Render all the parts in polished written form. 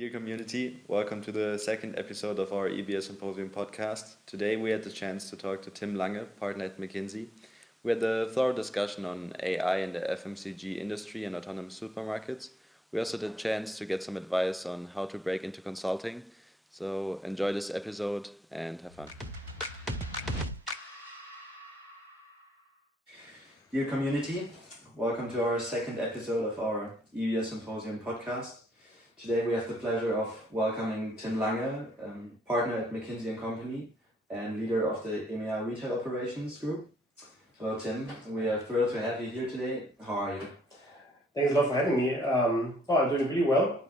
Dear community, welcome to the second episode of our EBS Symposium Podcast. Today we had the chance to talk to Tim Lange, partner at McKinsey. We had a thorough discussion on AI in the FMCG industry and autonomous supermarkets. We also had a chance to get some advice on how to break into consulting. So enjoy this episode and have fun. Dear community, welcome to our second episode of our EBS Symposium Podcast. Today we have the pleasure of welcoming Tim Lange, partner at McKinsey & Company and leader of the EMEA Retail Operations Group. Hello Tim, we are thrilled to have you here today. How are you? Thanks a lot for having me. I'm doing really well.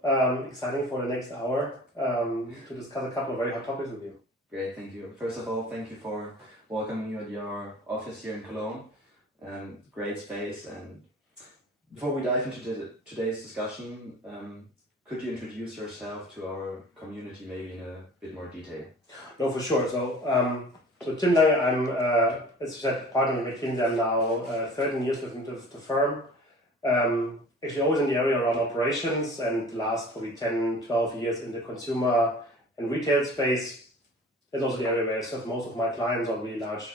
Exciting for the next hour to discuss a couple of very hot topics with you. Great, thank you. First of all, thank you for welcoming you at your office here in Cologne. Great space. And before we dive into today's discussion, could you introduce yourself to our community maybe in a bit more detail? No, for sure. So Tim Lange, I'm, as you said, partner with McKinsey. I'm now 13 years with the firm. Actually always in the area around operations and the last probably 10, 12 years in the consumer and retail space. That's also the area where I serve most of my clients on really large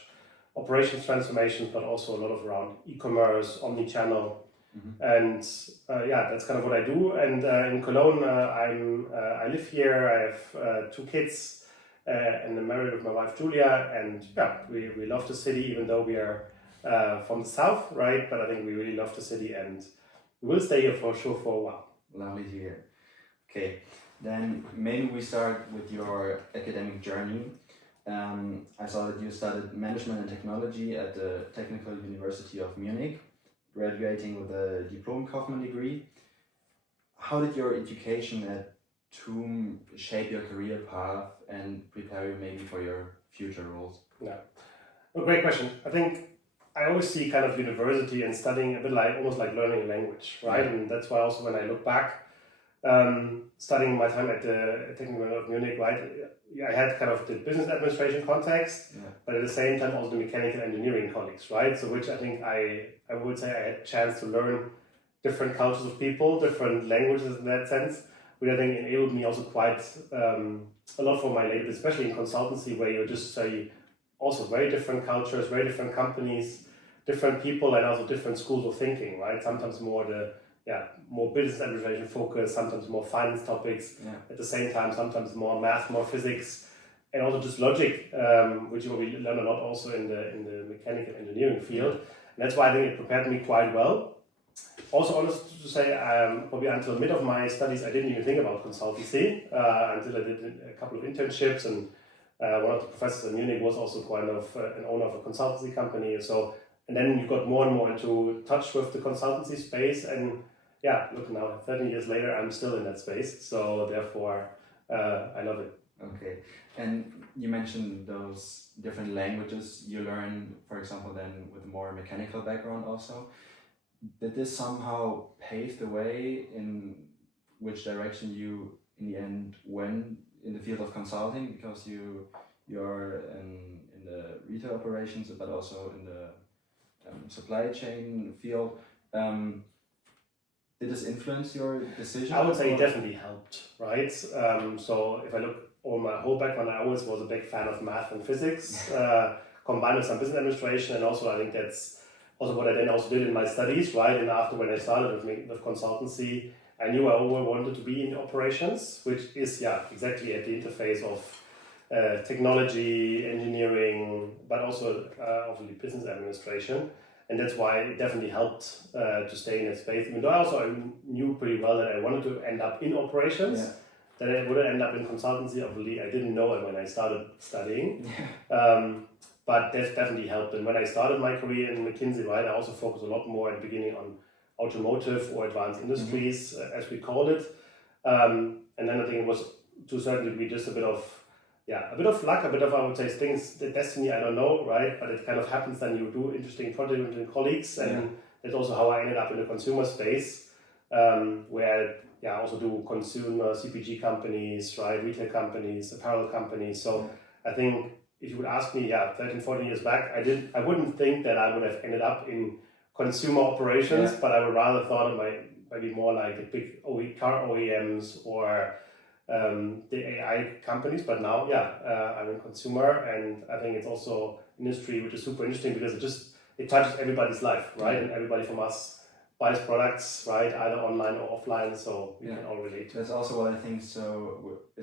operations transformations, but also a lot of around e-commerce, omni-channel. Mm-hmm. And that's kind of what I do. And in Cologne, I live here. I have 2 kids, and I'm married with my wife Julia. And we love the city, even though we are from the south, right? But I think we really love the city, and we will stay here for sure for a while. Lovely to hear. Okay, then maybe we start with your academic journey. I saw that you studied management and technology at the Technical University of Munich, graduating with a Diplom Kaufmann degree. How did your education at TUM shape your career path and prepare you maybe for your future roles? Yeah, well, great question. I think I always see kind of university and studying a bit like almost like learning a language, right? Yeah. And that's why also when I look back, studying my time at the Technical University of Munich, right? I had kind of the business administration context, but at the same time also the mechanical engineering colleagues, right? So which I think I would say I had a chance to learn different cultures of people, different languages in that sense, which I think enabled me also quite a lot for my later, especially in consultancy, where you just say also very different cultures, very different companies, different people, and also different schools of thinking, right? Sometimes more more business administration focus, sometimes more finance topics, at the same time, sometimes more math, more physics, and also just logic, which we learn a lot also in the mechanical engineering field. And that's why I think it prepared me quite well. Also, honest to say, probably until mid of my studies, I didn't even think about consultancy until I did a couple of internships, and one of the professors in Munich was also kind of an owner of a consultancy company. And then you got more and more into touch with the consultancy space, and look now, 13 years later, I'm still in that space. So therefore, I love it. Okay. And you mentioned those different languages you learn, for example, then with a more mechanical background also. Did this somehow pave the way in which direction you, in the end, went in the field of consulting? Because you're in the retail operations, but also in the supply chain field. Did this influence your decision? I would say it definitely helped, right? So if I look on my whole background, I always was a big fan of math and physics, combined with some business administration, and also I think that's also what I then also did in my studies, right? And after when I started with consultancy, I knew I always wanted to be in operations, which is exactly at the interface of technology, engineering, but also obviously business administration. And that's why it definitely helped to stay in that space. Even though I knew pretty well that I wanted to end up in operations, that I wouldn't end up in consultancy. Obviously, I didn't know it when I started studying. But that definitely helped. And when I started my career in McKinsey, right, I also focused a lot more at the beginning on automotive or advanced industries, as we called it. And then I think it was to a certain degree just a bit of luck, a bit of, I would say, things, the destiny, I don't know, right? But it kind of happens, then you do interesting projects with colleagues, and that's also how I ended up in the consumer space, where I also do consumer CPG companies, right? Retail companies, apparel companies. So I think if you would ask me, 13, 14 years back, I wouldn't think that I would have ended up in consumer operations, but I would rather thought it might be more like the big car OEMs or the AI companies, but now, I'm in consumer, and I think it's also industry which is super interesting because it touches everybody's life, right? And everybody from us buys products, right, either online or offline, so we can all relate. That's also what I think is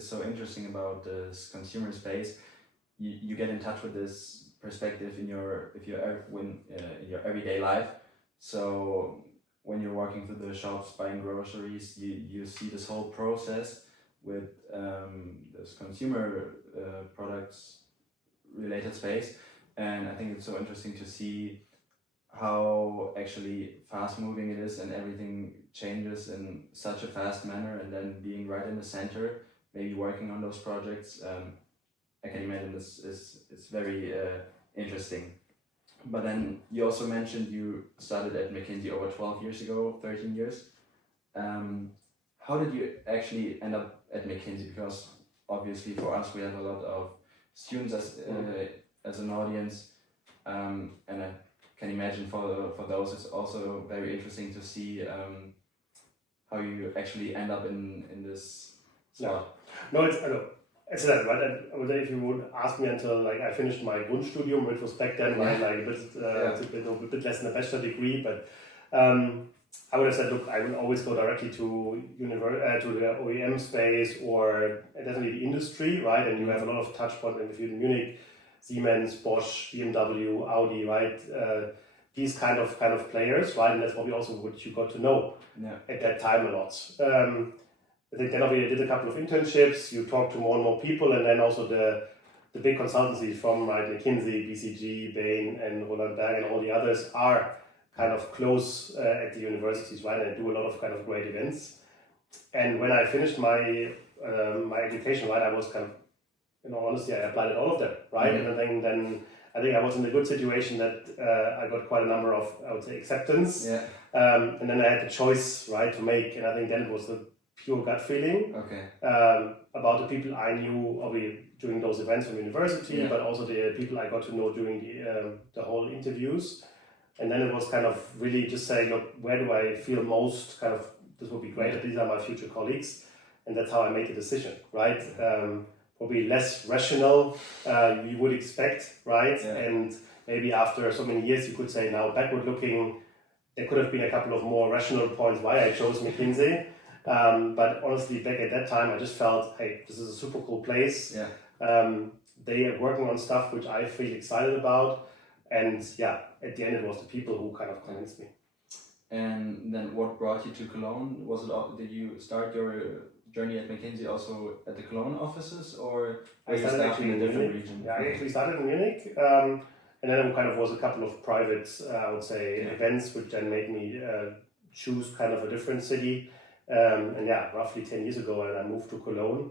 so interesting about this consumer space. You get in touch with this perspective in your everyday life. So when you're walking through the shops buying groceries, you see this whole process with this consumer products related space, and I think it's so interesting to see how actually fast moving it is and everything changes in such a fast manner, and then being right in the center, maybe working on those projects. I can imagine it's very interesting. But then you also mentioned you started at McKinsey over 12 years ago, 13 years. How did you actually end up at McKinsey? Because obviously for us, we have a lot of students as an audience, and I can imagine for those it's also very interesting to see how you actually end up in this spot. No, it's that, right? I would say if you would ask me until like I finished my Grundstudium, which was back then, right, like a bit less than a bachelor degree, but I would have said, look, I will always go directly to the OEM space or definitely the industry, right? And you have a lot of touch points, and if you're in Munich, Siemens, Bosch, BMW, Audi, right? These kind of players, right? And that's probably also what you got to know at that time a lot. I think then we did a couple of internships, you talk to more and more people, and then also the big consultancies from McKinsey, BCG, Bain, and Roland Berg, and all the others are kind of close at the universities, right? And I do a lot of kind of great events. And when I finished my education, right, I was kind of, in all honesty, I applied at all of them, right? And I think I was in a good situation that I got quite a number of, I would say, acceptance. And then I had the choice, right, to make, and I think then it was the pure gut feeling about the people I knew during those events from university, but also the people I got to know during the whole interviews. And then it was kind of really just saying, look, where do I feel most kind of, this would be great, these are my future colleagues. And that's how I made the decision, right? Probably less rational, you would expect, right? And maybe after so many years, you could say now backward looking, there could have been a couple of more rational points why I chose McKinsey. But honestly, back at that time, I just felt, hey, this is a super cool place. They are working on stuff which I feel excited about. And at the end, it was the people who kind of convinced me. And then what brought you to Cologne? Did you start your journey at McKinsey also at the Cologne offices, or I started actually in a different region? Yeah, I actually started in Munich. And then it kind of was a couple of private, I would say, events, which then made me choose kind of a different city. And roughly 10 years ago, and I moved to Cologne.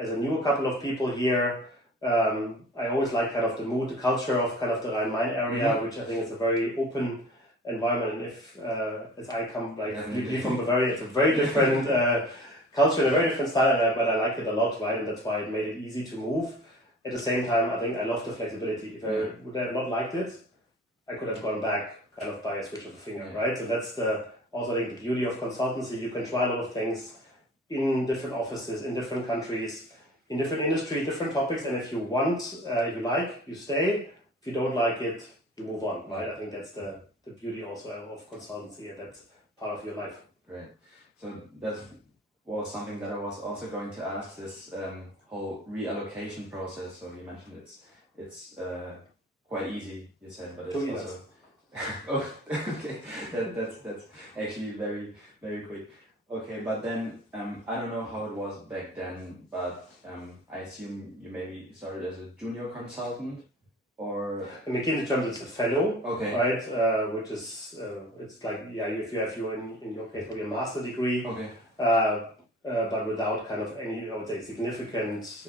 As I knew a couple of people here, I always like kind of the mood, the culture of kind of the Rhine-Main area, which I think is a very open environment. And if, as I come completely from Bavaria, it's a very different culture and a very different style, but I like it a lot, right? And that's why it made it easy to move. At the same time, I think I love the flexibility. If I would have not liked it, I could have gone back kind of by a switch of a finger, right? So that's also I think the beauty of consultancy. You can try a lot of things in different offices, in different countries, in different industry, different topics, and if you want, you like, you stay. If you don't like it, you move on, right? I think that's the beauty also of consultancy, and that's part of your life. Great. So that was something that I was also going to ask, this whole reallocation process. So you mentioned it's quite easy, you said, but it's also... Oh, okay. That's actually very, very quick. Okay, but then I don't know how it was back then, but I assume you maybe started as a junior consultant, or in McKinsey terms, it's a fellow, right? Which is it's like if you have in your case probably a master degree, but without kind of any, I would say, significant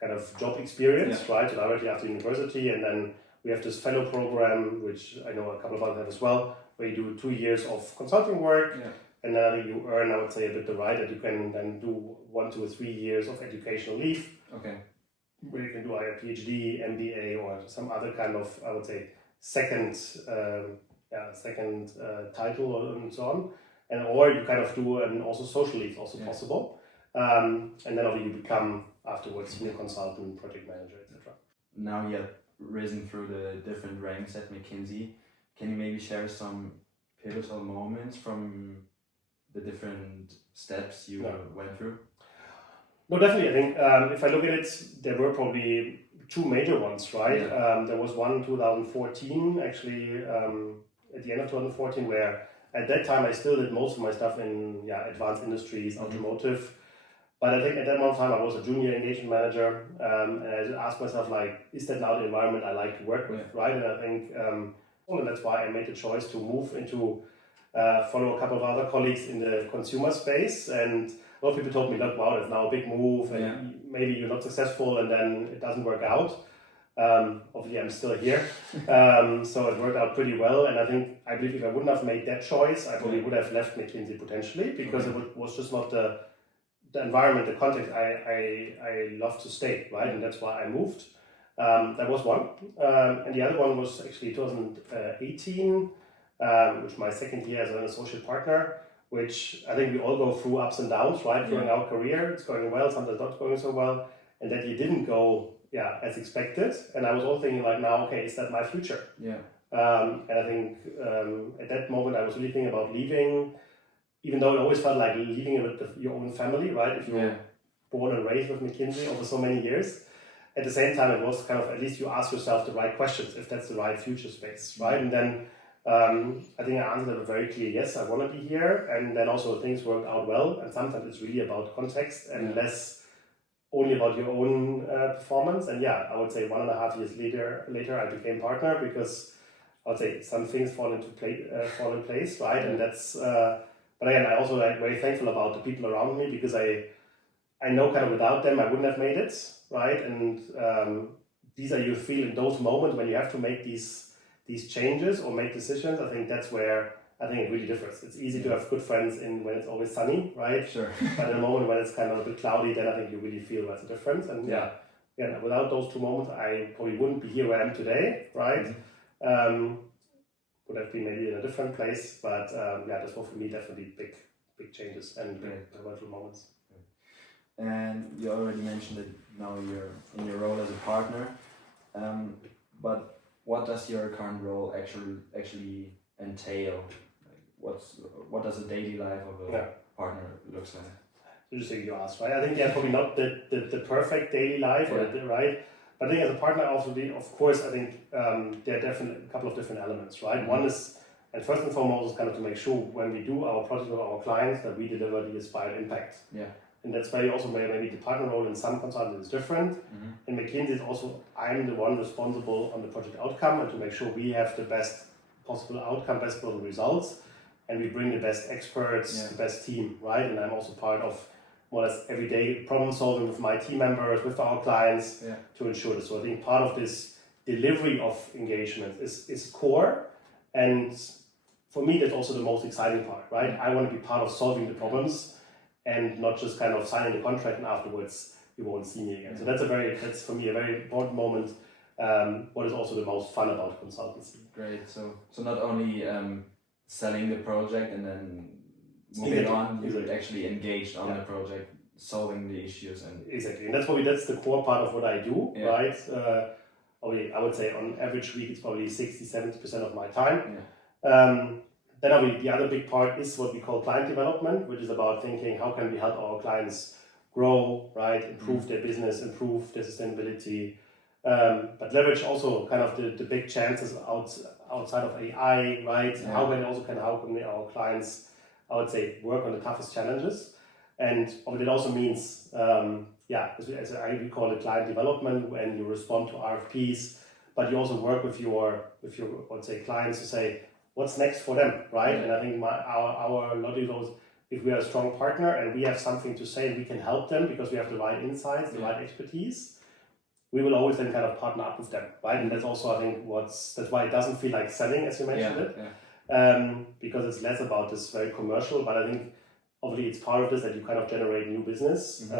kind of job experience, right? So directly after university, and then we have this fellow program, which I know a couple of others have as well, where you do 2 years of consulting work. And then you earn, I would say, a bit the right that you can then do 1, 2, or 3 years of educational leave. Where you can do either PhD, MBA, or some other kind of, I would say, second title and so on. And or you kind of do also social leave, also possible. and then obviously you become afterwards senior consultant, project manager, etc. Now you have risen through the different ranks at McKinsey. Can you maybe share some pivotal moments from the different steps you went through? No, definitely. I think if I look at it, there were probably two major ones, right? Yeah. There was one in 2014, actually, at the end of 2014, where at that time I still did most of my stuff in advanced industries, automotive. But I think at that moment of time I was a junior engagement manager, and I asked myself, like, is that now the environment I like to work with, right? And I think, and that's why I made the choice to move into follow a couple of other colleagues in the consumer space. And a lot of people told me, look, wow, that's now a big move, and maybe you're not successful, and then it doesn't work out. Obviously, I'm still here, so it worked out pretty well. And I believe if I wouldn't have made that choice, I probably would have left McKinsey potentially, because it was just not the environment, the context I love to stay, right? And that's why I moved. That was one. And the other one was actually 2018, which my second year as an associate partner, which I think we all go through ups and downs, right? During our career, it's going well, sometimes not going so well. And that year didn't go as expected. And I was all thinking, like, now, okay, is that my future? Yeah. And I think at that moment I was really thinking about leaving, even though it always felt like leaving with your own family, right? If you're born and raised with McKinsey over so many years. At the same time, it was kind of, at least you ask yourself the right questions, if that's the right future space, right? And then I think I answered a very clear yes, I want to be here. And then also things worked out well. And sometimes it's really about context and less only about your own performance. And I would say 1.5 years later I became partner, because I would say some things fall in place, right? And that's, but again, I also very thankful about the people around me, because I know kind of without them I wouldn't have made it, right? And these are, you feel in those moments when you have to make these changes or make decisions. I think that's where I think it really differs. It's easy to have good friends when it's always sunny, right? Sure. But in a moment when it's kind of a bit cloudy, then I think you really feel that's a difference. And without those two moments, I probably wouldn't be here where I am today, right? Would have been maybe in a different place, but this was for me definitely big changes and big pivotal moments. And you already mentioned that now you're in your role as a partner, but what does your current role actually entail? Like, what does a daily life of a partner looks like? Interesting you asked, right? I think probably not the perfect daily life, right? But I think as a partner also, of course, I think there are definitely a couple of different elements, right? One is, and first and foremost, is kind of to make sure when we do our project with our clients that we deliver the aspired impact. Yeah. And that's why also maybe the partner role in some consulting is different. In McKinsey, it's also, I'm the one responsible on the project outcome and to make sure we have the best possible outcome, best possible results, and we bring the best experts, the best team, right? And I'm also part of more or less everyday problem solving with my team members, with our clients to ensure this. So I think part of this delivery of engagement is core, and for me that's also the most exciting part, right? I want to be part of solving the problems and not just kind of signing the contract and afterwards you won't see me again. So that's for me a very important moment. What is also the most fun about consultancy. Great. So not only selling the project and then moving on, you're actually engaged on the project, solving the issues and exactly. And that's the core part of what I do, right? I would say on average week it's probably 60-70% of my time. Then the other big part is what we call client development, which is about thinking how can we help our clients grow, right? Improve their business, improve their sustainability, but leverage also kind of the big chances outside of AI, right? How can our clients, I would say, work on the toughest challenges, and it also means we call it client development when you respond to RFPs, but you also work with your let's say clients to say what's next for them, right? And I think our logic is if we are a strong partner and we have something to say and we can help them because we have the right insights, the right expertise, we will always then kind of partner up with them, right? And that's also, I think, that's why it doesn't feel like selling, as you mentioned because it's less about this very commercial, but I think obviously it's part of this that you kind of generate new business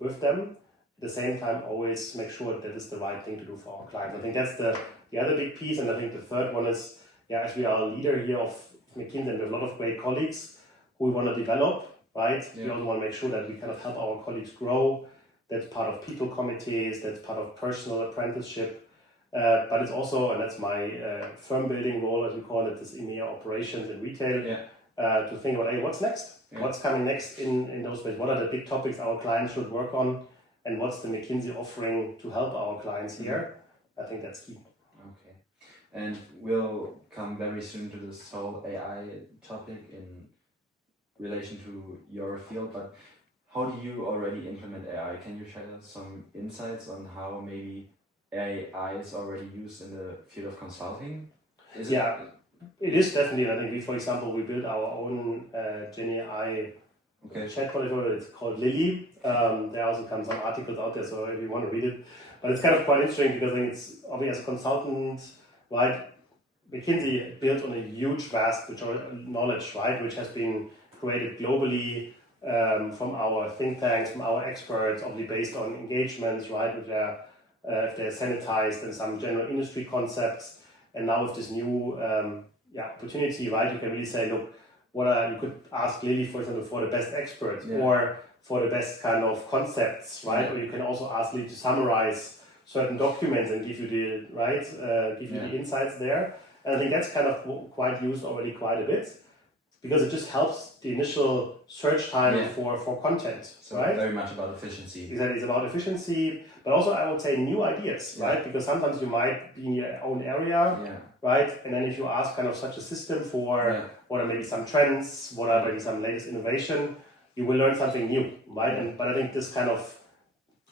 with them. At the same time, always make sure that it's the right thing to do for our clients. I think that's the other big piece, and I think the third one is, as we are a leader here of McKinsey and we have a lot of great colleagues who we want to develop, right? We also want to make sure that we kind of help our colleagues grow. That's part of people committees, that's part of personal apprenticeship. But it's also, and that's my firm building role, as we call it, this EMEA operations and retail, to think about, hey, what's next? What's coming next in those ways? What are the big topics our clients should work on? And what's the McKinsey offering to help our clients here? I think that's key. Okay. And we'll come very soon to this whole AI topic in relation to your field, but how do you already implement AI? Can you share some insights on how maybe AI is already used in the field of consulting? It is definitely. I think for example, we built our own Gen AI chatbot. It's called Lily. There also come some articles out there, so if you want to read it. But it's kind of quite interesting because I think it's obviously as a consultant, right? McKinsey built on a huge, vast knowledge, right, which has been created globally from our think tanks, from our experts, obviously based on engagements, right, which are if they're sanitized and some general industry concepts. And now with this new opportunity, right, you can really say, look, you could ask Lily, for example, for the best experts or for the best kind of concepts, right? Or you can also ask Lily to summarize certain documents and give you the insights there. And I think that's kind of quite used already quite a bit, because it just helps the initial search time for content, so right? Very much about efficiency. Exactly, it's about efficiency, but also I would say new ideas, right? Because sometimes you might be in your own area, right? And then if you ask kind of such a system for what are maybe some trends, what are maybe some latest innovation, you will learn something new, right? But I think this kind of,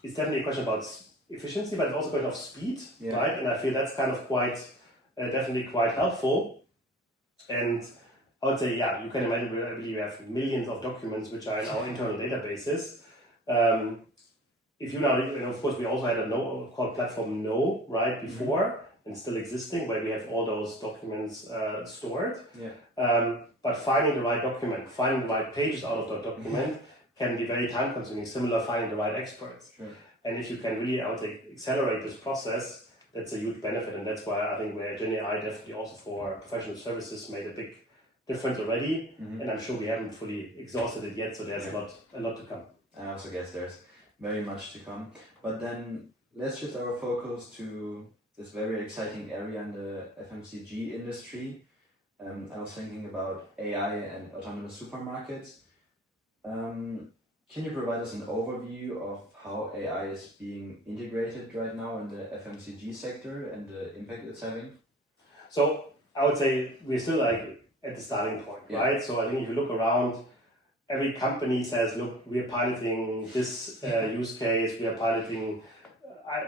it's definitely a question about efficiency, but it's also a question of speed, right? And I feel that's kind of definitely quite helpful. And I would say, you can imagine we have millions of documents which are in our internal databases. If you now, and of course, we also had a called platform No, right, before, and still existing, where we have all those documents stored. But finding the right document, finding the right pages out of that document can be very time consuming, similar finding the right experts. And if you can really, I would say, accelerate this process, that's a huge benefit. And that's why I think where Gen AI definitely also for professional services made a big difference already, and I'm sure we haven't fully exhausted it yet, so there's a lot to come. I also guess there's very much to come. But then let's shift our focus to this very exciting area in the FMCG industry. I was thinking about AI and autonomous supermarkets. Can you provide us an overview of how AI is being integrated right now in the FMCG sector and the impact it's having? So I would say we're still at the starting point, right? So I think if you look around, every company says, look, we are piloting this use case, we are piloting,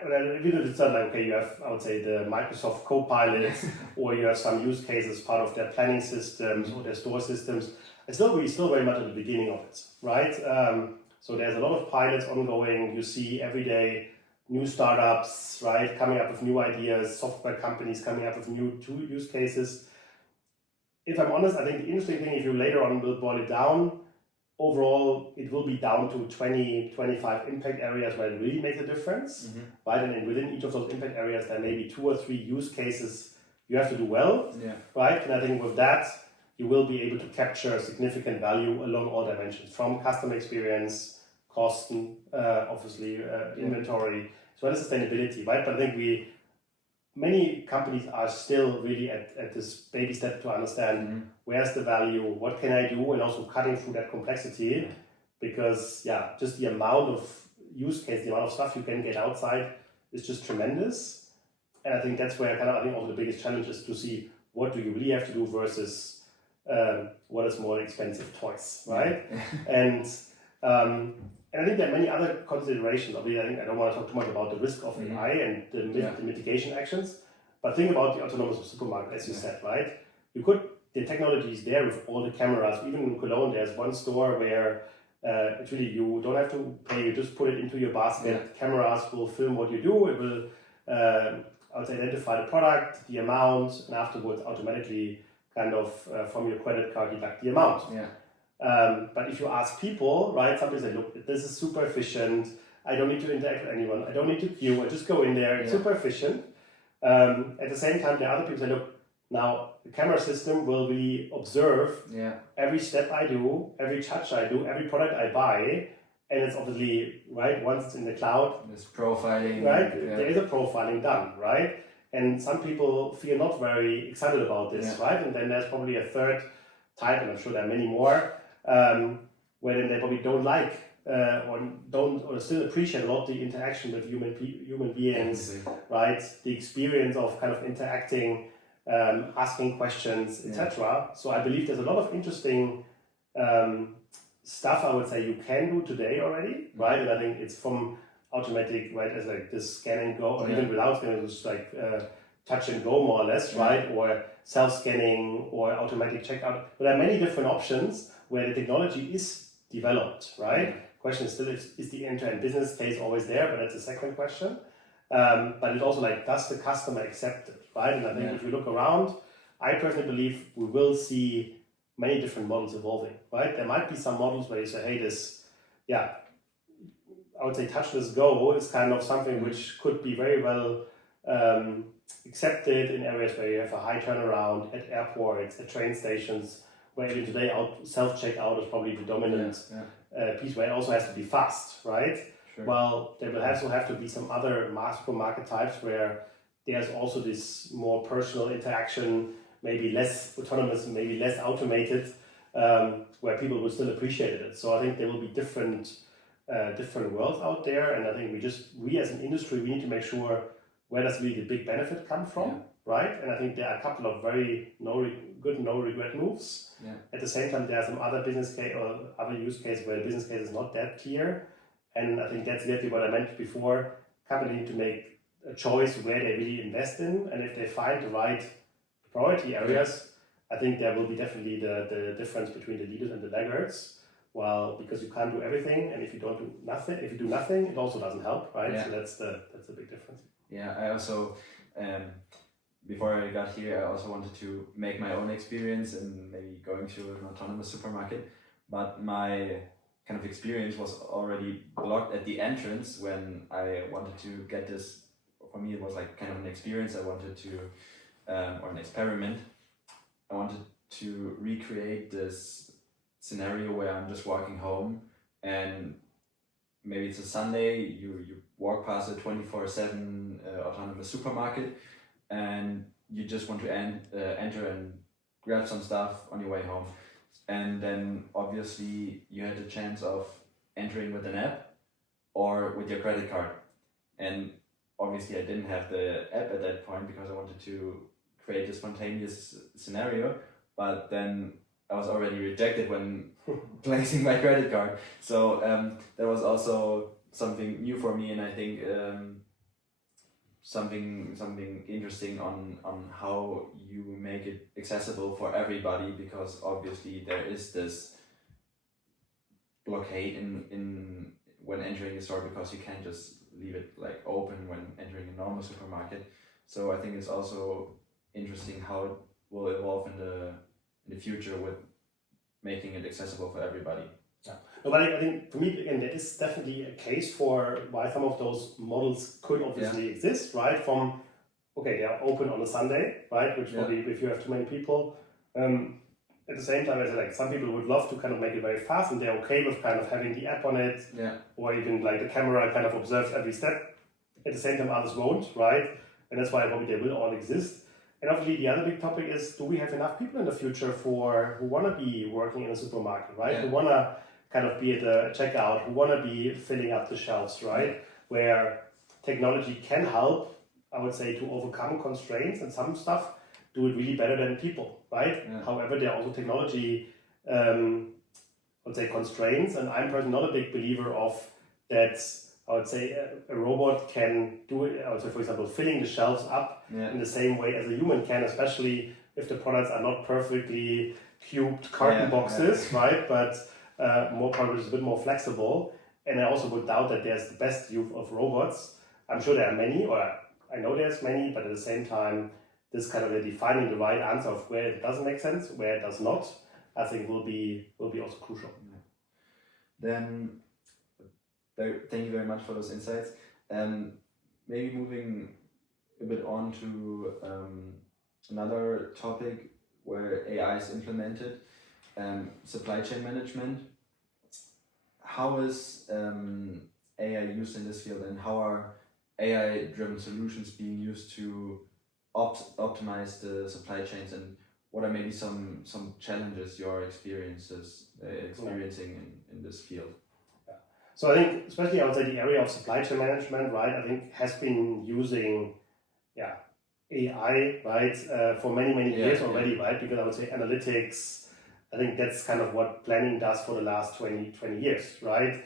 it's not like, okay, you have, I would say, the Microsoft Copilot, or you have some use cases part of their planning systems or their store systems. We're still very much at the beginning of it, right? So there's a lot of pilots ongoing. You see every day new startups, right, coming up with new ideas, software companies coming up with new use cases. If I'm honest, I think the interesting thing, if you later on will boil it down, overall, it will be down to 20, 25 impact areas where it really makes a difference, right? And within each of those impact areas, there may be 2 or 3 use cases you have to do well, right? And I think with that, you will be able to capture significant value along all dimensions, from customer experience, cost, obviously inventory, as well as sustainability, right? But I think many companies are still really at this baby step to understand where's the value, what can I do, and also cutting through that complexity, because just the amount of use case, the amount of stuff you can get outside is just tremendous. And I think that's where I think also the biggest challenge is to see what do you really have to do versus what is more expensive toys, right? And I think there are many other considerations. Obviously, I think I don't want to talk too much about the risk of AI and the mitigation actions, but think about the autonomous supermarket, as you said, right? The technology is there with all the cameras. Even in Cologne, there's one store where it's really, you don't have to pay, you just put it into your basket. Cameras will film what you do. It will, I would say, identify the product, the amount, and afterwards automatically from your credit card deduct the amount. But if you ask people, right, some people say, look, this is super efficient. I don't need to interact with anyone. I don't need to queue. I just go in there. It's super efficient. At the same time, there are other people say, look, Now, the camera system will really observe every step I do, every touch I do, every product I buy, and it's obviously, right, once it's in the cloud, there's profiling, right? There is a profiling done, right? And some people feel not very excited about this, right? And then there's probably a third type, and I'm sure there are many more, where then they probably don't like or still appreciate a lot the interaction with human beings, right? The experience of kind of interacting, asking questions, etc. So I believe there's a lot of interesting stuff I would say you can do today already, right? And I think it's from automatic, right, as like this scan and go, or even without scanning, just like touch and go more or less, right? Or self-scanning or automatic checkout. But there are many different options where the technology is developed, right? Question is still, is the end-to-end business case always there? But that's a second question. But it's also like, does the customer accept it, right? And I think if you look around, I personally believe we will see many different models evolving, right? There might be some models where you say, hey, this, I would say touchless go is kind of something which could be very well accepted in areas where you have a high turnaround at airports, at train stations, where even today self-checkout is probably the dominant piece, where it also has to be fast, right? Sure. Well, there will also have to be some other mass supermarket types where there's also this more personal interaction, maybe less autonomous, maybe less automated, where people will still appreciate it. So I think there will be different worlds out there, and I think we as an industry, we need to make sure where does really the big benefit come from, right? And I think there are a couple of very good no regret moves. At the same time, there are some other business case or other use cases where the business case is not that clear, and I think that's exactly what I mentioned before. Companies need to make a choice where they really invest in, and if they find the right priority areas, I think there will be definitely the difference between the leaders and the laggards. Well, because you can't do everything, and if you do nothing, it also doesn't help, right? So that's a big difference. Yeah, I also before I got here, I also wanted to make my own experience and maybe going to an autonomous supermarket, but my kind of experience was already blocked at the entrance when I wanted to get this. For me, it was like kind of an experience. I wanted to, or an experiment. I wanted to recreate this scenario where I'm just walking home, and maybe it's a Sunday. You walk past a 24/7 autonomous supermarket, and you just want to enter and grab some stuff on your way home. And then obviously you had the chance of entering with an app or with your credit card. And obviously I didn't have the app at that point because I wanted to create a spontaneous scenario, but then I was already rejected when placing my credit card. So that was also something new for me, and I think something interesting on how you make it accessible for everybody, because obviously there is this blockade in when entering a store, because you can't just leave it like open when entering a normal supermarket. So I think it's also interesting how it will evolve in the future with making it accessible for everybody. Yeah. No, but I think for me, again, there is definitely a case for why some of those models could obviously exist, right? From, okay, they are open on a Sunday, right? Which probably, if you have too many people, at the same time, as like some people would love to kind of make it very fast, and they're okay with kind of having the app on it, or even like the camera kind of observes every step. At the same time, others won't, right? And that's why probably they will all exist. And obviously, the other big topic is: do we have enough people in the future who want to be working in a supermarket, right? Who want to kind of be at the checkout, who want to be filling up the shelves, right? Where technology can help, I would say, to overcome constraints, and some stuff do it really better than people, right? However, there are also technology, I would say, constraints, and I'm personally not a big believer of that. I would say a robot can do it, I would say, for example, filling the shelves up in the same way as a human can, especially if the products are not perfectly cubed carton boxes, right? But more probably is a bit more flexible. And I also would doubt that there's the best use of robots. I'm sure there are many, or I know there's many, but at the same time, this kind of defining the right answer of where it doesn't make sense, where it does not, I think will be also crucial. Then, thank you very much for those insights. Maybe moving a bit on to another topic where AI is implemented, supply chain management. How is AI used in this field, and how are AI-driven solutions being used to optimize the supply chains, and what are maybe some challenges you're experiencing in this field? So I think, especially I would say the area of supply chain management, right, I think has been using AI, right, for many years already, right, because I would say analytics, I think that's kind of what planning does for the last 20 years, right?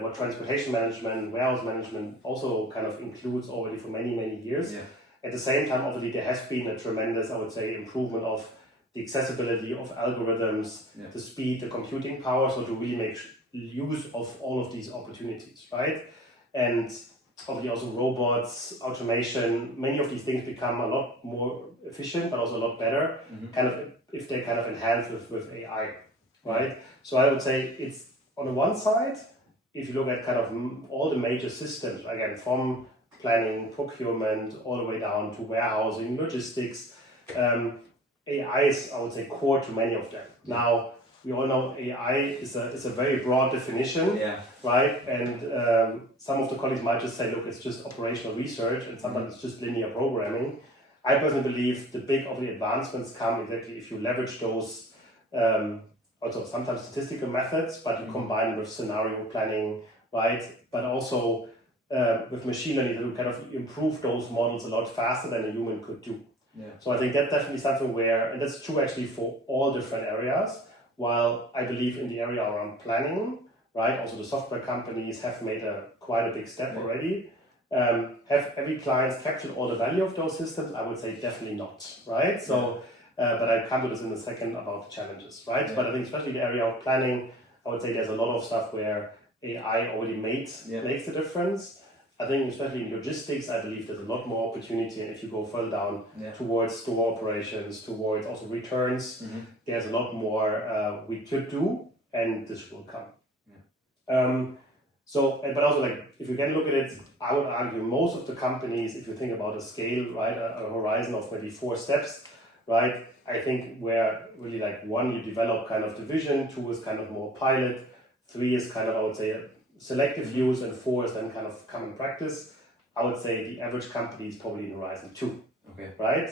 What transportation management, warehouse management also kind of includes already for many years. Yeah. At the same time, obviously, there has been a tremendous, I would say, improvement of the accessibility of algorithms, the speed, the computing power, so to really make use of all of these opportunities, right? And obviously also robots, automation, many of these things become a lot more efficient, but also a lot better, kind of if they're kind of enhanced with AI, right? So I would say it's on the one side, if you look at kind of all the major systems, again, from planning, procurement, all the way down to warehousing, logistics, AI is, I would say, core to many of them. Now, we all know AI is a very broad definition, right? And some of the colleagues might just say, look, it's just operational research, and sometimes it's just linear programming. I personally believe the big of the advancements come exactly if you leverage those, also sometimes statistical methods, but you combine with scenario planning, right? But also with machine learning to kind of improve those models a lot faster than a human could do. Yeah. So I think that's definitely something where, and that's true actually for all different areas, while I believe in the area around planning, right? Also the software companies have made quite a big step already. Have every client captured all the value of those systems? I would say definitely not, right? So, but I'll come to this in a second about the challenges, right? But I think especially the area of planning, I would say there's a lot of stuff where AI already makes the difference. I think especially in logistics, I believe there's a lot more opportunity. And if you go further down towards store operations, towards also returns, there's a lot more we could do, and this will come. So, but also like, if you can look at it, I would argue most of the companies, if you think about a scale, right, a horizon of maybe 4 steps, right, I think where really like 1, you develop kind of the vision, 2 is kind of more pilot, 3 is kind of, I would say, selective use, and 4 is then kind of common practice. I would say the average company is probably in horizon 2, right?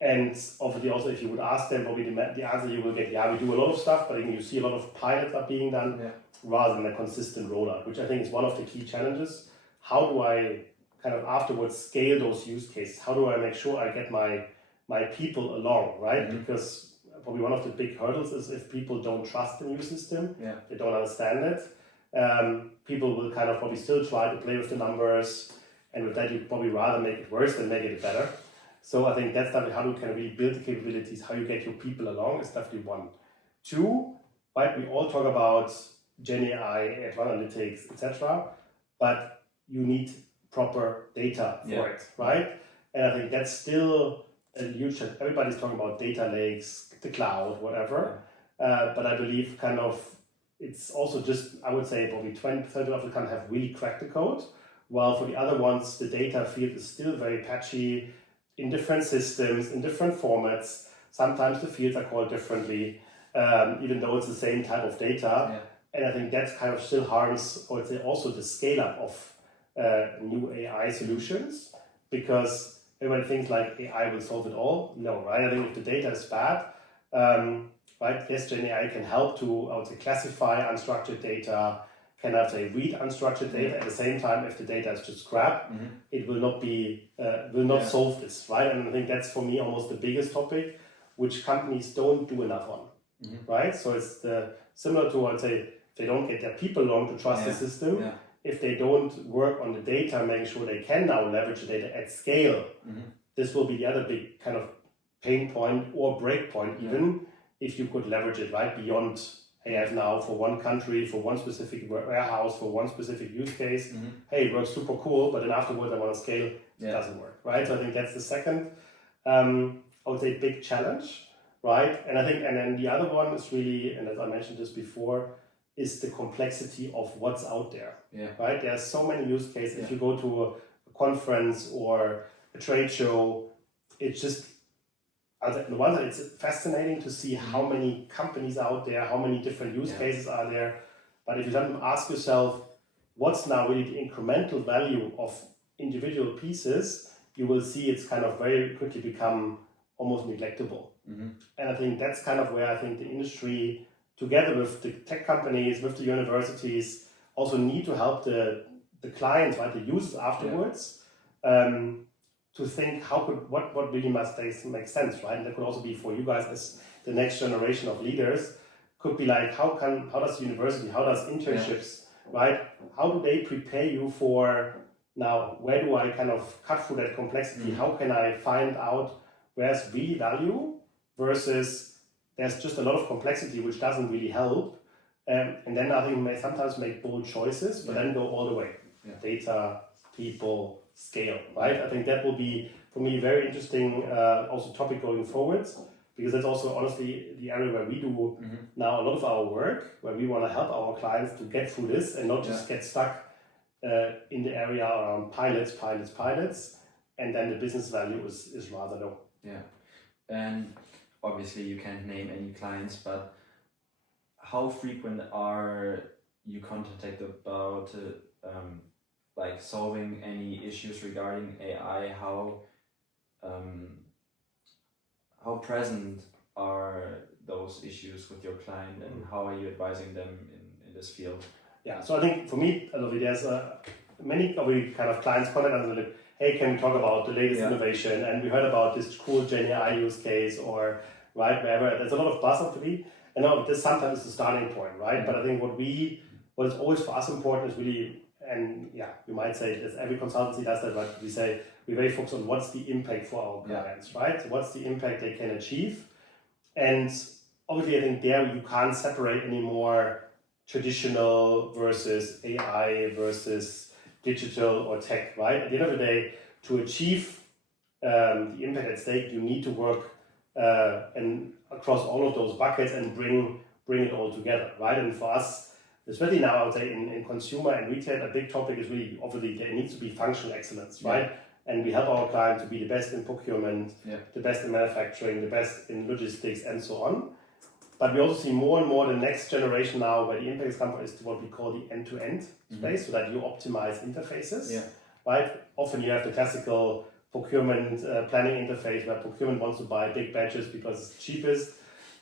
And obviously also if you would ask them, probably the answer you will get, we do a lot of stuff, but again, you see a lot of pilots are being done rather than a consistent rollout, which I think is one of the key challenges. How do I kind of afterwards scale those use cases? How do I make sure I get my people along, right? Because probably one of the big hurdles is if people don't trust the new system, they don't understand it. People will kind of probably still try to play with the numbers, and with that you probably rather make it worse than make it better. So I think that's definitely how you can really build the capabilities, how you get your people along is definitely 1. 2, right, we all talk about Gen AI, advanced analytics, etc., but you need proper data for it, right? And I think that's still a huge, everybody's talking about data lakes, the cloud, whatever, but I believe kind of it's also just, I would say probably 20% of the companies have really cracked the code, while for the other ones, the data field is still very patchy in different systems, in different formats. Sometimes the fields are called differently, even though it's the same type of data. And I think that kind of still harms, I would say, also the scale up of new AI solutions, because everyone thinks like AI will solve it all. No, right? I think if the data is bad, right? Yes, Gen AI can help to, I would say, classify unstructured data, can I say read unstructured data. At the same time, if the data is just crap, it will not be, solve this, right? And I think that's for me almost the biggest topic, which companies don't do enough on, right? So it's similar to, I'd say, they don't get their people along to trust the system. If they don't work on the data, making sure they can now leverage the data at scale, this will be the other big kind of pain point or break point even. If you could leverage it right beyond, hey, I have now for one country, for one specific warehouse, for one specific use case, hey, it works super cool, but then afterwards I want to scale, it doesn't work, right? So I think that's the second, I would say, big challenge, right? And I think, and then the other one is really, and as I mentioned this before, is the complexity of what's out there, right? There are so many use cases. If you go to a conference or a trade show, it's just, on the one hand, it's fascinating to see how many companies out there, how many different use cases are there. But if you then ask yourself, what's now really the incremental value of individual pieces, you will see it's kind of very quickly become almost neglectable. And I think that's kind of where I think the industry, together with the tech companies, with the universities, also need to help the clients, right, the users afterwards, to think what really must make sense, right? And that could also be for you guys as the next generation of leaders. Could be like, how does university, how does internships, right? How do they prepare you for now? Where do I kind of cut through that complexity? How can I find out where's really value versus there's just a lot of complexity which doesn't really help. And then I think you may sometimes make bold choices, but then go all the way. Data, people, scale, right? I think that will be, for me, very interesting also topic going forwards, because that's also honestly the area where we do now a lot of our work, where we want to help our clients to get through this and not just get stuck in the area around pilots, and then the business value is rather low. Yeah, and obviously you can't name any clients, but how frequent are you contacted about like solving any issues regarding AI? How present are those issues with your client, and how are you advising them in this field? Yeah, so I think for me, there's many of the kind of clients contact us and like, hey, can we talk about the latest innovation? And we heard about this cool Gen AI use case, or right, wherever. There's a lot of buzz up to be. And this sometimes is the starting point, right? But I think what is always for us important is really, and you might say as every consultancy does that, but we say we very focus on what's the impact for our clients, right? So what's the impact they can achieve? And obviously I think there you can't separate anymore traditional versus AI versus digital or tech, right? At the end of the day, to achieve the impact at stake, you need to work and across all of those buckets and bring it all together, right? And for us, especially now, I would say in consumer and retail, a big topic is really, obviously, there needs to be functional excellence, right? And we help our clients to be the best in procurement, the best in manufacturing, the best in logistics, and so on. But we also see more and more the next generation now where the impact comes is what we call the end-to-end space, so that you optimize interfaces, right? Often you have the classical procurement planning interface where procurement wants to buy big batches because it's cheapest.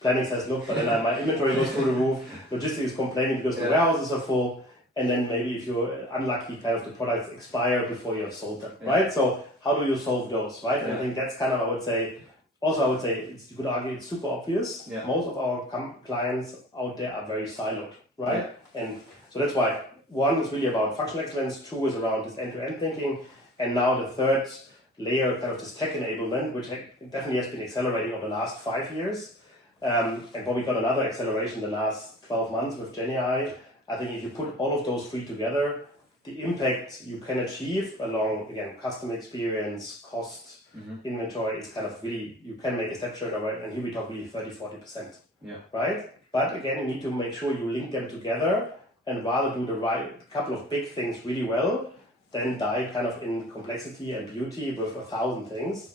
Planning says, look, but then my inventory goes through the roof. Logistics is complaining because the warehouses are full. And then maybe if you're unlucky, kind of the products expire before you have sold them, right? So how do you solve those, right? And I think that's kind of, I would say, you could argue it's super obvious. Most of our clients out there are very siloed, right? And so that's why one is really about functional excellence, two is around this end-to-end thinking, and now the third layer, kind of this tech enablement, which definitely has been accelerating over the last 5 years, and probably got another acceleration in the last 12 months with Gen AI. I think if you put all of those three together, the impact you can achieve along, again, customer experience, cost, inventory is kind of really, you can make a step change, right? And here we talk really 30-40%, right? But again, you need to make sure you link them together and rather do the right couple of big things really well than die kind of in complexity and beauty with 1,000 things.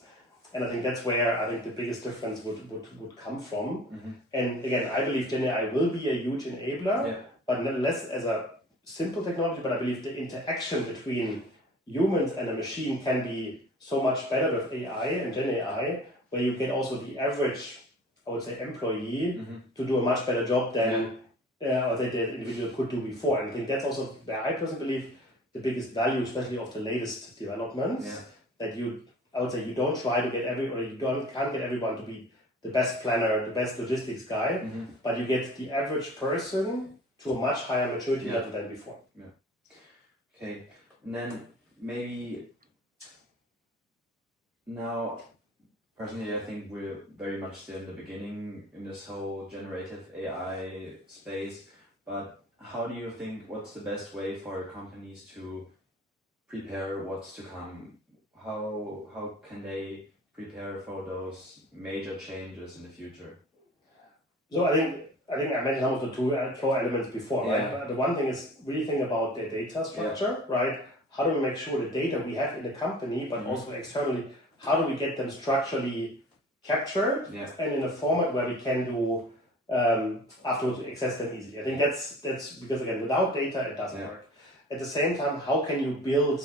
And I think that's where I think the biggest difference would come from. And again, I believe Gen AI will be a huge enabler, but not less as a simple technology, but I believe the interaction between humans and a machine can be so much better with AI and Gen AI, where you get also the average, I would say, employee to do a much better job than or that the individual could do before. And I think that's also where I personally believe the biggest value, especially of the latest developments, that I would say you don't try to get can't get everyone to be the best planner, the best logistics guy, but you get the average person to a much higher maturity level than before. Okay, and then maybe now, personally, I think we're very much still in the beginning in this whole generative AI space, but how do you think, what's the best way for companies to prepare what's to come? How can they prepare for those major changes in the future? So I think I mentioned some of the two core elements before, right? The one thing is really think about their data structure, right? How do we make sure the data we have in the company, but also externally, how do we get them structurally captured and in a format where we can do afterwards access them easily. I think that's because, again, without data it doesn't work. At the same time, how can you build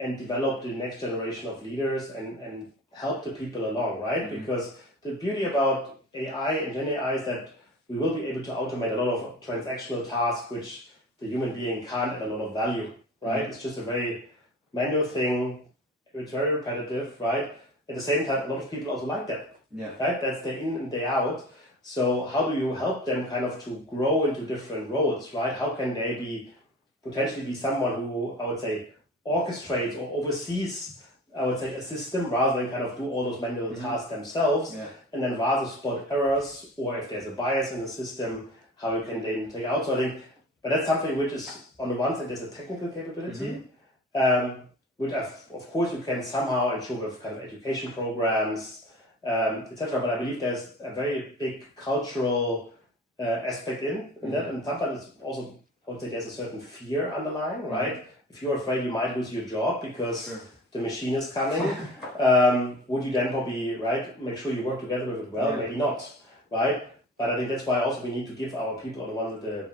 and develop the next generation of leaders and help the people along, right? Because the beauty about AI and Gen AI is that we will be able to automate a lot of transactional tasks which the human being can't add a lot of value, right? It's just a very manual thing. It's very repetitive, right? At the same time, a lot of people also like that, right? That's their in and day out. So how do you help them kind of to grow into different roles, right? How can they potentially be someone who, I would say, orchestrates or oversees, I would say, a system rather than kind of do all those manual tasks themselves, and then rather spot errors, or if there's a bias in the system, how you can then take out. So I think, but that's something which is, on the one side, there's a technical capability, which of course you can somehow ensure with kind of education programs, etc. But I believe there's a very big cultural aspect in that, and sometimes it's also, I would say, there's a certain fear underlying, right? If you're afraid you might lose your job because the machine is coming, would you then probably, right, make sure you work together with it well? Maybe not, right? But I think that's why also we need to give our people on the one hand,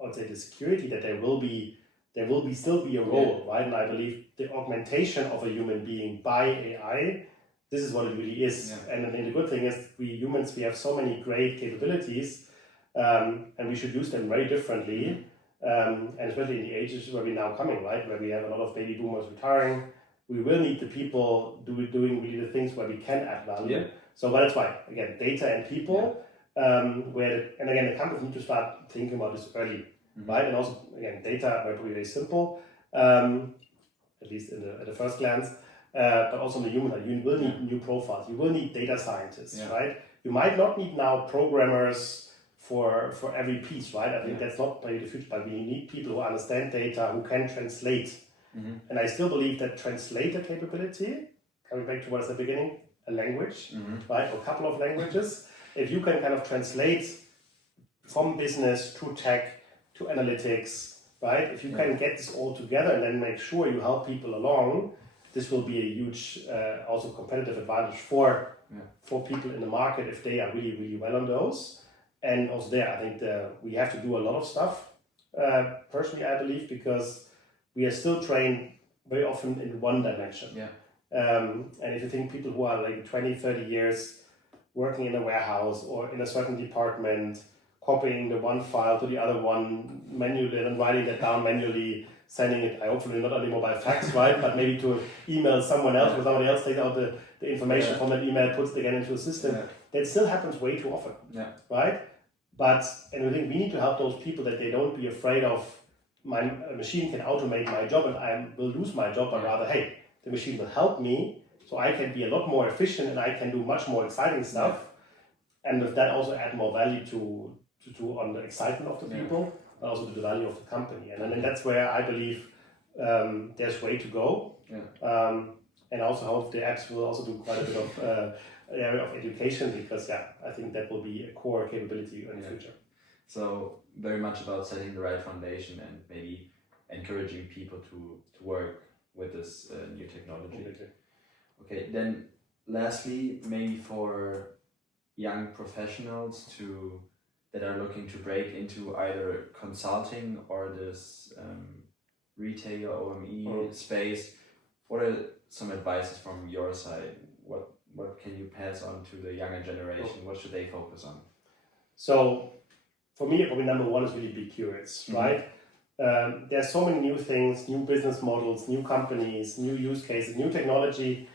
I would say, the security that there will still be a role, right? And I believe the augmentation of a human being by AI, this is what it really is. And then the good thing is, we humans, we have so many great capabilities, and we should use them very differently. And especially in the ages where we're now coming, right? Where we have a lot of baby boomers retiring, we will need the people doing really the things where we can add value. So that's why, again, data and people, and again, the companies need to start thinking about this early, right? And also, again, data are probably very simple, at least at the first glance, but also on the human side, you will need new profiles. You will need data scientists, right? You might not need now programmers for every piece, right? I think that's not maybe the future, but we need people who understand data, who can translate. And I still believe that translator capability, coming back to what I said at the beginning, a language, right? Or a couple of languages. If you can kind of translate from business to tech to analytics, right? If you can get this all together and then make sure you help people along, this will be a huge also competitive advantage for people in the market if they are really, really well on those. And also there, I think we have to do a lot of stuff, personally, I believe, because we are still trained very often in one dimension. And if you think people who are like 20, 30 years working in a warehouse or in a certain department, copying the one file to the other one manually and writing that down manually, sending it, hopefully not only by fax, right, but maybe to email someone else, or somebody else takes out the information from that email, puts it again into a system. That still happens way too often, right? And I think we need to help those people that they don't be afraid of a machine can automate my job and I will lose my job, but rather, hey, the machine will help me so I can be a lot more efficient and I can do much more exciting stuff. And with that also add more value to on the excitement of the people, but also to the value of the company. And then that's where I believe there's way to go. And also hope the apps will also do quite a bit of area of education, because I think that will be a core capability in the future. So very much about setting the right foundation and maybe encouraging people to work with this new technology. Okay, then lastly, maybe for young professionals that are looking to break into either consulting or this retail OME space, what are some advices from your side? What can you pass on to the younger generation? What should they focus on? So for me, probably number one is really be curious, right? There's so many new things, new business models, new companies, new use cases, new technology,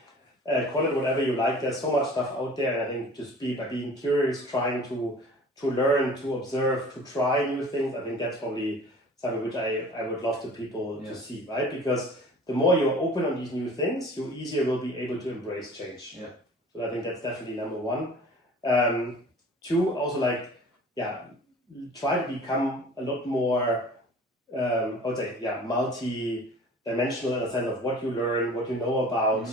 call it whatever you like. There's so much stuff out there, and I think just by being curious, trying to learn, to observe, to try new things, I think that's probably something which I would love to people to see, right? Because the more you're open on these new things, you easier will be able to embrace change. So I think that's definitely number one. Two, also try to become a lot more, I would say, multi-dimensional in the sense of what you learn, what you know about.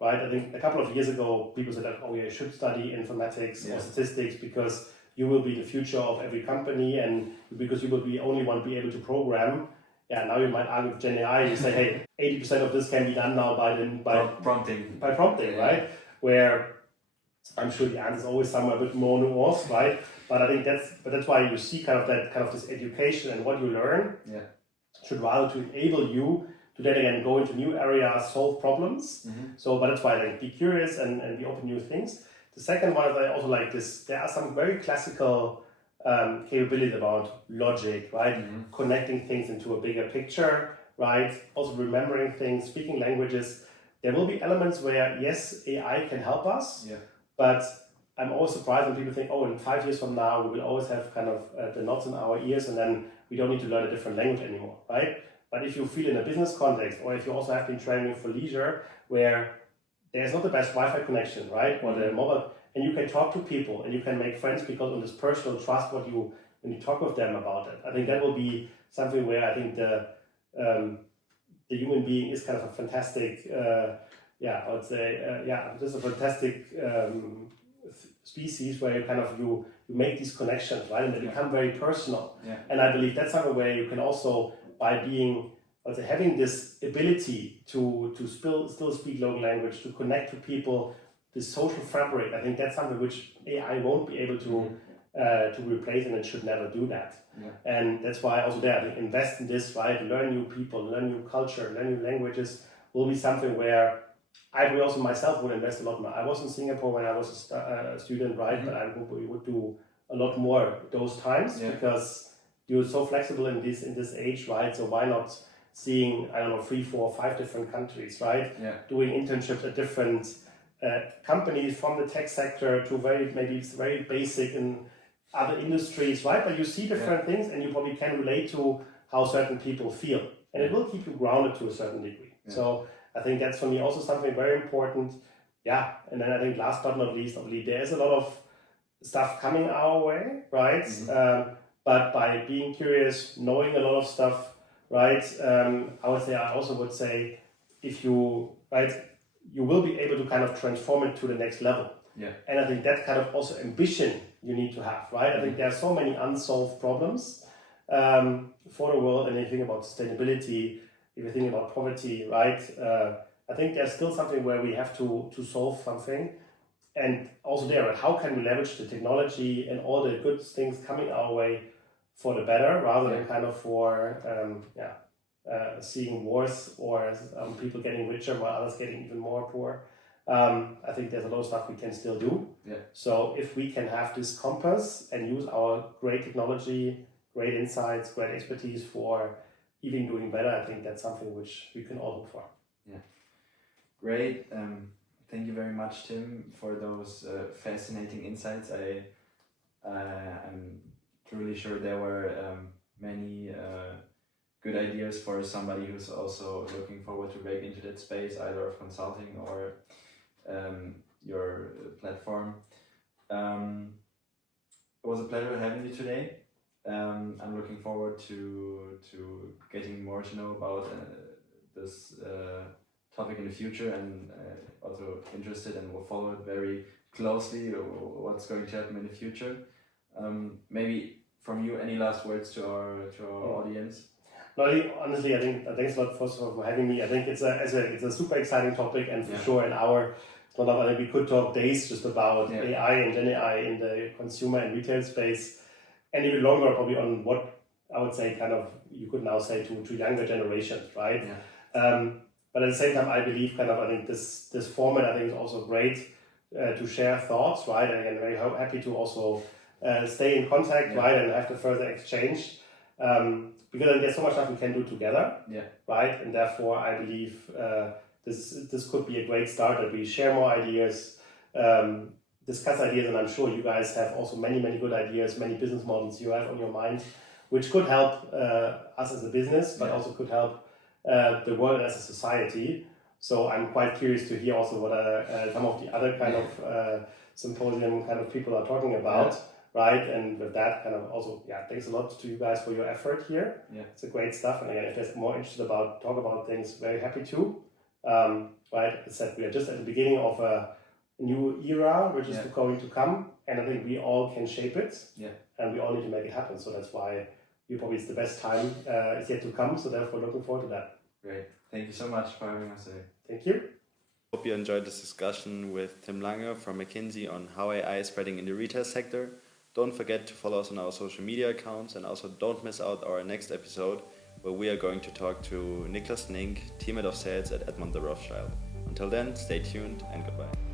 Right? I think a couple of years ago, people said that, you should study informatics or statistics because you will be the future of every company, and because you will be only one be able to program. now you might argue with Gen AI, you say, hey, 80% of this can be done now by prompting. By prompting, right? Where I'm sure the answer is always somewhere a bit more nuanced, right? But I think that's why you see kind of this education and what you learn should rather to enable you to then again go into new areas, solve problems. So, but that's why I think be curious and be open to new things. The second one is I also like this. There are some very classical capabilities about logic, right? Connecting things into a bigger picture, right? Also remembering things, speaking languages. There will be elements where yes, AI can help us, but I'm always surprised when people think, oh, in 5 years from now, we will always have kind of the knots in our ears and then we don't need to learn a different language anymore, right? But if you feel in a business context, or if you also have been training for leisure, where there's not the best Wi-Fi connection, right? Or the mobile, and you can talk to people and you can make friends because of this personal trust when you talk with them about it. I think that will be something where I think the human being is kind of a fantastic, I would say, just a fantastic species where you make these connections, right? And they become very personal. And I believe that's something where you can also, by being, having this ability to still speak local language, to connect to people, this social fabric, I think that's something which AI won't be able to replace, and it should never do that. And that's why also there, invest in this, right? Learn new people, learn new culture, learn new languages will be something where I would also myself would invest a lot more. I was in Singapore when I was a student, right? But I would do a lot more those times because you're so flexible in this age, right? So why not seeing, 3, 4, 5 different countries, right? Doing internships at different companies from the tech sector to maybe it's very basic in other industries, right? But you see different things and you probably can relate to how certain people feel. And it will keep you grounded to a certain degree. So I think that's for me also something very important. And then I think last but not least, obviously, there is a lot of stuff coming our way, right? But by being curious, knowing a lot of stuff, right? I also would say if you, right, you will be able to kind of transform it to the next level. And I think that kind of also ambition you need to have, right? I think there are so many unsolved problems for the world, and if you think about sustainability, if you think about poverty, right? I think there's still something where we have to solve something. And also there, right? How can we leverage the technology and all the good things coming our way for the better, rather than kind of for seeing wars or people getting richer while others getting even more poor. I think there's a lot of stuff we can still do. So if we can have this compass and use our great technology, great insights, great expertise for even doing better, I think that's something which we can all hope for. Great. Thank you very much, Tim, for those fascinating insights. I'm truly sure there were many good ideas for somebody who's also looking forward to break into that space, either of consulting or your platform. It was a pleasure having you today. I'm looking forward to getting more to know about this topic in the future, and also interested and will follow it very closely what's going to happen in the future. Maybe from you, any last words to our audience? No, honestly, I think thanks a lot first of all for having me. I think it's a super exciting topic, and for sure I think we could talk days just about AI and Gen AI in the consumer and retail space, and even longer probably on what I would say kind of you could now say to younger generations, right? But at the same time, I believe I think this format I think is also great to share thoughts, right? And again, very happy to also stay in contact, right, and have the further exchange. Because there's so much stuff we can do together, right? And therefore, I believe this could be a great start that we share more ideas, discuss ideas, and I'm sure you guys have also many good ideas, many business models you have on your mind, which could help us as a business, but also could help the world as a society. So I'm quite curious to hear also what some of the other kind of symposium kind of people are talking about. Right, and with that kind of also, thanks a lot to you guys for your effort here. It's a great stuff, and again, if there's more interested talk about things, very happy to. Right, as I said, we are just at the beginning of a new era, which is going to come, and I think we all can shape it, and we all need to make it happen. So that's why probably it's the best time is yet to come. So therefore, looking forward to that. Great. Thank you so much for having us today. Thank you. Hope you enjoyed this discussion with Tim Lange from McKinsey on how AI is spreading in the retail sector. Don't forget to follow us on our social media accounts, and also don't miss out our next episode where we are going to talk to Niklas Nink, Team Head of Sales at Edmond de Rothschild. Until then, stay tuned and goodbye.